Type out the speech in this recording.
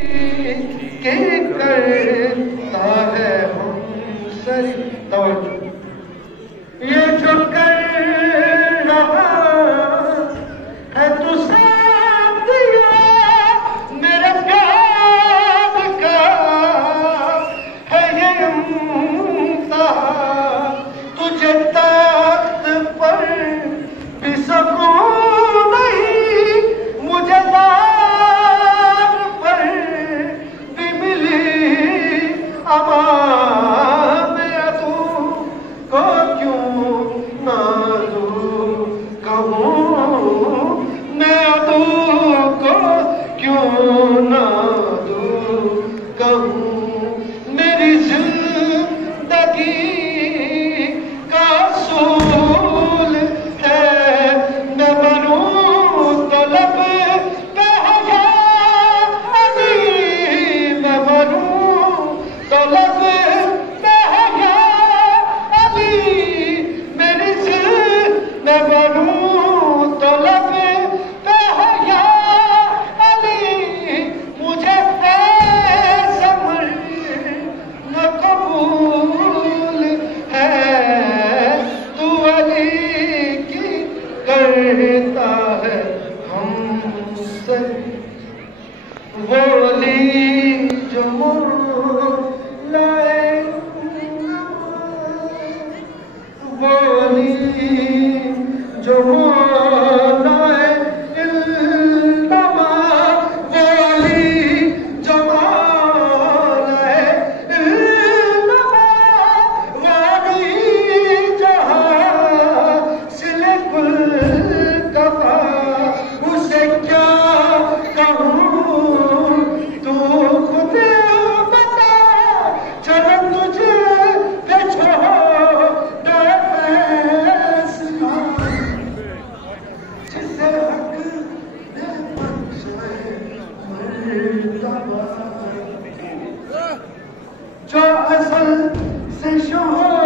के करता है हमसे तवज्जो। ये जो कर रहा है तू साथिया मेरे प्यार का है ये इम्तिहान। तुझे तख्त पर भी सकून नहीं, मुझे दार पर भी मिली अमान। मैं तुमको क्यों ना दूं कहूँ, मैं तुमको क्यों ना दूं कहूँ। मेरी जिंदगी का सूल है मैं बनूं तो लब पे हया अली, मैं बनूं तो लब पे हया अली। मेरी मैं बनूं तो लब पे हया अली। मुझे ऐसा मरना कबूल है, तू अली की करता है हमसे वो अली जो लाए, वो अली जो लाए इल्तमा, वो अली जो लाए इल्तमा, वो अली जो सिले कुल कफा। उसे क्या कहूँ तू खुद बता, चलो तुझे पे छोड़ दे फैसला। जिसे हक ने बख्शे मर्तबा, जो असल से शोहरत